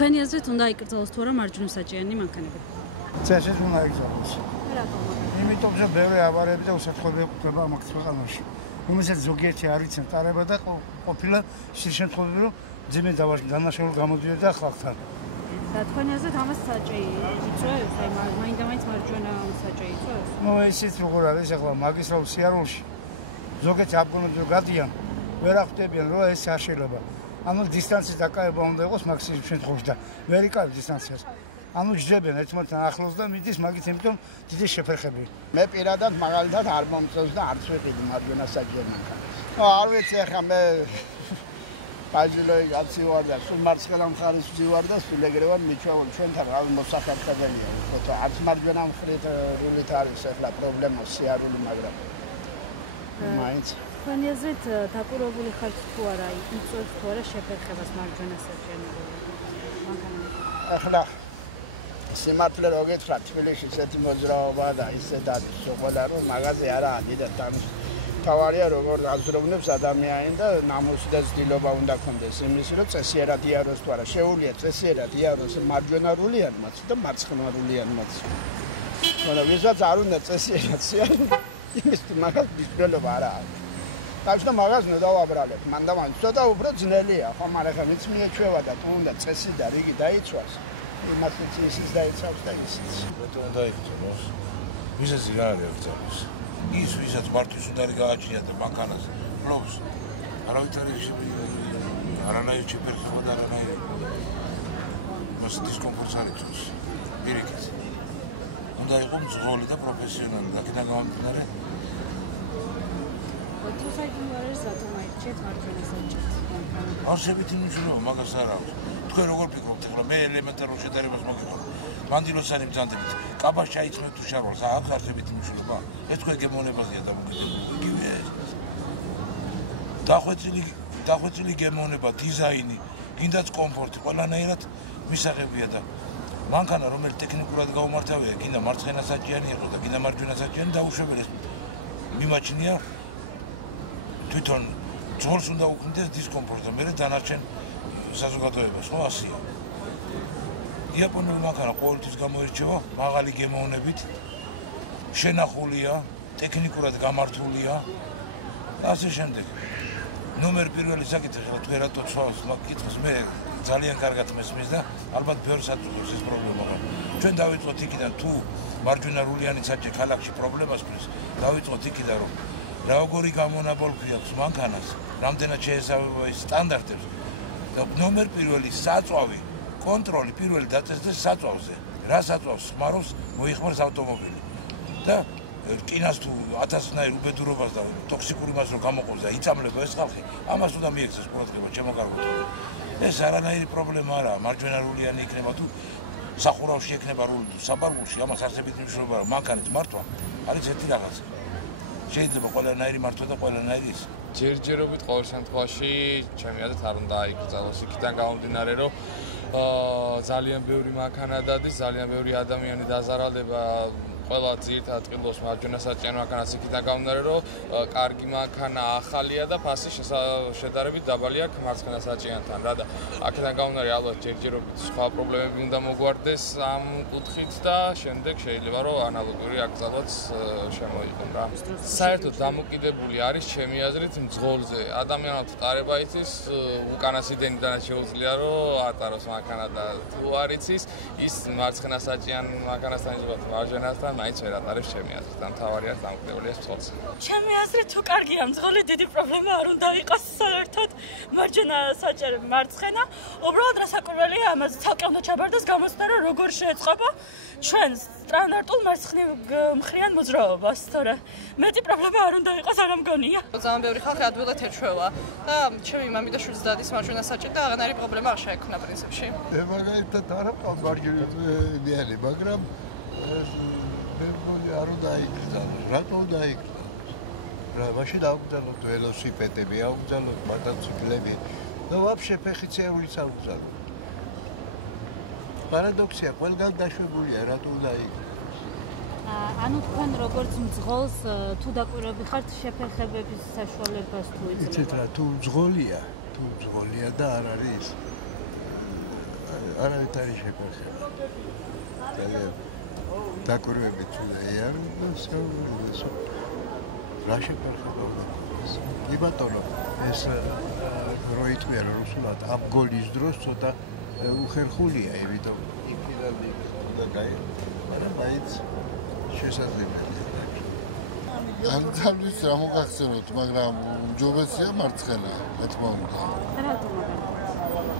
თქვენი აზრით უნდა იკრძალოს თუ არა მარჯვენა საჭიანი მანქანები? წესით უნდა იკრძალოს. რატომ? იმიტომ რომ ბევრი ავარიები და უსაფრთხოებები ხდება ამ ქვეყანაში. რომელსაც ზოგიერთი არ იციან ტარება და ყოფილა შემთხვევები რომ ძიმე დანაშაული გამოდიოდა ხალხთან. და თქვენი აზრით ამას საჭი იწვევს, აი მაინდა-მაინც მარჯვენა საჭი იწვევს? ნუ ისიც როგორ არის ახლა მაგისტრალურ სიარულში ზოგიერთი აბგონები რომ გადიან ვერ ახვდებიან რომ ეს არ შეიძლება. ანუ დისტანციის დაკავება უნდა იყოს მაქსიმუმ შემთხვევაში და ვერ იკავებს დისტანციას. ანუ ჯდებიან ერთმანეთთან ახლოს და მიდის მაგით იმიტომ დიდი შეფერხები. მე პირადად მაგალითად არ მომწონს და არც ვიყიდი მარჯვენა საჭიანი მანქანას. არ ვიცი ახლა მე პაჟილოი გაცივარ და სულ მარცხენა მხარეს ვზივარ და სულ ეგრევან მიჩვეულ ჩვენთან რა მოსახერხებელია. თორე არც მარჯვენა მხრით რულით არის ახლა პრობლემა სიარული მაგრამ მაინც თქვენი აზრით დაკვირვებული ხართ თუ არა იწვევს თუ არა შეფერხებას მარჯვენა საჭიანი მანქანები? ახლა სიმართლე რო გითხრათ თბილისში ესეთი მოძრაობა და ისე და ყველა რომ მაღაზი არაა დიდად დამის თავარია როგორ აზროვნებს ადამიანი და ნამოსი და ზდილობა უნდა ქონდეს იმის რომ წესიერად იაროს თუ არა შეუულია წესიერად იაროს მარჯვენა რულიანმაც და მარცხენა რულიანმაც მაგრამ ვისაც არ უნდა წესიერად იმის მაგას მნიშვნელობა არა აქვს თავშთა მაგას ნუ დავაბრალებ მანდა მან ცოტა უფრო ძნელია ხო მაგრამ ხა მიც მიეჩვევა და თუ უნდა წესი და რიგი დაიცვას იმასაც ისიც დაიცავს და ისიც რატომ უნდა იკრძალოს ვისაც რა არის აკრძალოს ის ვისაც მართვის უნდა გააჩნია და მანქანას ფლობს არავითარი არანაირი შეფერხება და არანაირი მას დისკომფორტს არ იწვევს პირიქით უნდა იყოს მძღოლი და პროფესიონალი და კიდევ გამომდინარე თუ საერთოდ არ არის რატომ აირჩიეთ მარჯვენა საჭირო მანქანა? არსებითი მნიშვნელობა მაგას არ აქვს. თქვენ როგორ ფიქრობთ ახლა მე ელემენტარულ შედარებას მოგიყვანო. მანდილოსანი მძანდებით. კაბას ჩაიწმევთ თუ შარვალს, აქვს არსებითი მნიშვნელობა. ეს თქვენ გემოვნებაზეა დამოკიდებული. იგივე ეს. დახვეწილი გემოვნება, დიზაინი, კიდაც კომფორტი, ყველანაირად მისაღებია და მანქანა რომელიც ტექნიკურად გაუმართავია, კიდე მარცხენა საჭიანი იყო და კიდე მარჯვენა საჭიანი დაუშვებელს მიმაჩნია თვითონ ძოლს უნდა უქმდეს დისკომფორტს და მე დანარჩენ საზოგადოებას ხო ასია. იაპონური მანქანა ყოველთვის გამოირჩევა მაღალი გემოვნებით, შენახულია, ტექნიკურად გამართულია და ასე შემდეგ. ნომერ პირველი საკითხი ხა თქვენ რატო ცვავს მაგკითხს მე ძალიან კარგად მესმის და ალბათ ბევრს აწუხებს ეს პრობლემა. ჩვენ დავიწყოთ იქიდან თუ მარჯვენა რულიანი საჭე ქალაქში პრობლემას ქრის, დავიწყოთ იქიდან რომ როგორი გამონაბოლქვი აქვს მანქანას, რამდენად შეესაბამება ის სტანდარტებს და ნომერ პირველი საწვავი, კონტროლი პირველი დაწესდეს საწვავზე. რა საწვავს ხმარობს, მოიხმარს ავტომობილი. და რკინას თუ 1000-ნაირ უბედურობას და ტოქსიკური მას რო გამოყოს და იწამლება ეს ხალხი, ამას უნდა მიექცეს ყურადღება, ჩემოგარგოთ. ეს არანაირი პრობლემა არაა, მარჯვენა რულიანი იქნება თუ სახურავში ექნება რული თუ საბარგულში, ამას არსებითი მნიშვნელობა არა, მანქანის მართვა არის ერთი რაღაცა. შეიძლება ყველანაირი მართვა და ყველანაირი ის. ჯერჯერობით ყოველ შემთხვევაში ჩემი აზრით არ უნდა იკრძალოს იქიდან გამომდინარე რომ ძალიან ბევრი მანქანა დადის, ძალიან ბევრი ადამიანი დაზარალდება ყველა ძირითადად ყიდულობს მარჯვენა საჭიანი მანქანას იქიდან გამომდინარე რომ კარგი მანქანა ახალია და ფასი შედარებით დაბალი აქვს მარცხენა საჭიანთან რა და აქედან გამომდინარე ალბათ ჯერჯერობით სხვა პრობლემები უნდა მოგვარდეს ამ კუთხით და შემდეგ შეიძლება რომ ანალოგური აკრძალვაც შემოიღონ რა. საერთოდ დამოკიდებული არის ჩემი აზრით მძღოლზე. ადამიანს ტარება იცის, უკანასი დენიდან შეუძლია რომ ატაროს მანქანა და თუ არ იცის, ის მარცხენა საჭიან მანქანასთან იზღოთ მარჯვენასთან მაინც ვერ ატარებს ჩემი აზრით. დამთავარია დამოკიდებულია მძღოლზე. ჩემი აზრით თუ კარგია მძღოლი, დიდი პრობლემა არ უნდა იყოს საერთოდ მარჯვენა საჭირო მარცხენა. უბრალოდ რასაკვირველია ამაზე ცალკე უნდა ჩაბარდეს გამოცდა რომ როგორ შეეწყობა ჩვენ სტანდარტულ მარცხნივ მოძრაობას, თორე მეტი პრობლემა არ უნდა იყოს, არ მგონია. ძალიან ბევრი ხალხი ადვილად ერჩევა და ჩემი მამიდაშვილიც დადის მარჯვენა საჭირო და აღნარი პრობლემა არ შეექმნა პრინციპში. მაგალითად არ აქვს მარჯვენიანი, მაგრამ არ უნდა იკრძალოს. რატო უნდა იკრძალოს? რა, მაშინ დაუკრძალოთ ველოსიპედები, აუკრძალოთ მოტოციკლები და ვაფშე ფეხით სიარულიც აუკრძალოთ. პარადოქსია, ყველგან დაშვებულია, რატო უნდა იკრძალოს? ანუ თქვენ როგორც მძღოლს თუ დაკვირვები ხართ შეფერხებების საშუალებას თუ იძლევა? იცით რა, თუ მძღოლია და არ არის არავით არის შეფერხება. დაკვირვებით თუ არ ეს რა შეფერხება უნდა იყოს. კი ბატონო, ეს რო იტყვია რუსულად ამ გოლის დროს ცოტა უხერხულია, იმიტომ ფინალი და გაი, მაგრამ მაინც შესაძლებელია. ან თავის რა მოგახსენოთ, მაგრამ ჯობესია მარცხენა, რა თქმა უნდა.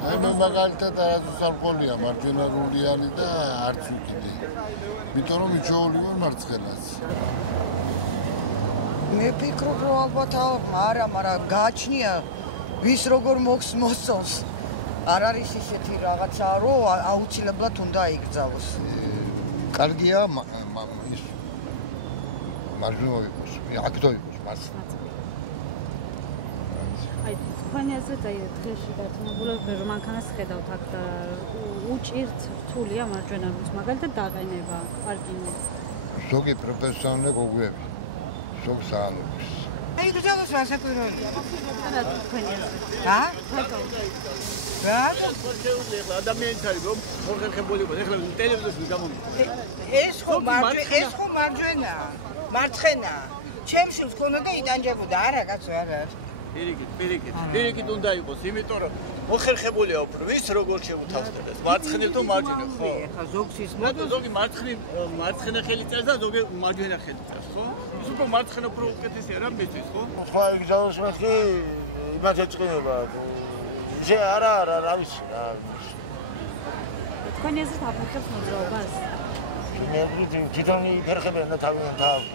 აი მე მაგალითად არასდროს არ მყოლია მარჯვენა როლიანი და არც უკიდე. იმიტომ რომ მიჩვეული ვარ მარცხენას. მე ფიქრობ რომ ალბათ არა, მაგრამ გააჩნია ვის როგორ მოსწონს. არ არის ისეთი რაღაცა რომ აუცილებლად უნდა იკრძალოს. კარგია ის მარჯვენა იყოს, აქტო იყოს მარცხენა. აი თქვენი აზრით აი დღეში დათმობილები რომ მანქანას ხედავთ აქ და უჭირთ რთულია მარჯვენა რულის მაგალითად დაყენება პარკინგის. ზოგი პროფესიონალი გოგოები. ზოგ საალობს. აი გძალოს რასაკვირველია. რა თქვენი აზრით? რა? რა? ახლა ადამიანიც არის რომ მოხერხებული იყოს. ახლა ტელევიზორში გამომდის. ეს ხო მარჯვენა. მარცხენა. ჩემში ვქონდა და იტანჯებოდა. არა კაცო, არა. პირიქით უნდა იყოს, იმიტომ რომ მოხერხებულია უფრო ვის როგორ შეუთავსდეს. მარცხენა თუ მარჯვენა, ხო? ახლა ზოგს ის ზოგი მარცხენა ხელი წერს და ზოგი მარჯვენა ხელი წერს, ხო? ის უფრო მარცხენა უფრო უკეთესია რა მეცის, ხო? სხვა იგზავნის ხელი იმას ეწყინება. რა ვიცი რა. თქვენი აზრით აფერხებს მოძრაობას? მე თვითონ იფერხებენ და თავიანთ თავს,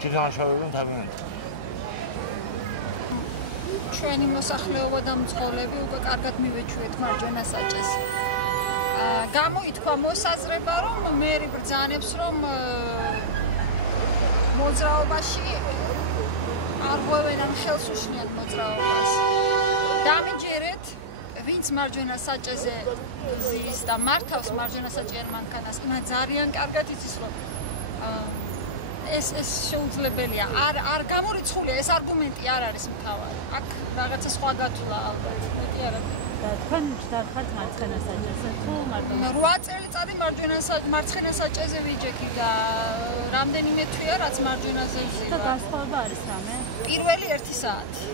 თვითონ აშავებენ თავიანთ. ჩვენი მოსახლეობა და მძღოლები უკვე კარგად მივეჩვიეთ მარჯვენა საჭეს. გამოითქვა მოსაზრება, რომ მერი ბრძანებს, რომ მოძრაობაში არ ღვევენ ან ხელს უშლიან მოძრაობას. დამიჯერეთ, ვინც მარჯვენა საჭეზე ზის და მართავს მარჯვენა საჭიერ მანქანას, იმან ძალიან კარგად იცის, რომ ეს შეუძლებელია. არ გამორიცხულია, ეს არგუმენტი არ არის მთავარი. აქ რაღაცა სხვა გათვლა ალბათ. მეტი არა. და თქვენ ჩდარხართ მარცხენა საჭეზე თუ მარტო 8 წელიწადი მარცხენა საჭეზე ვიჯექი და რამდენიმე თვეა რაც მარჯვენაზე ვზივარ. და განსხვავება არის რამე? პირველი 1 საათი.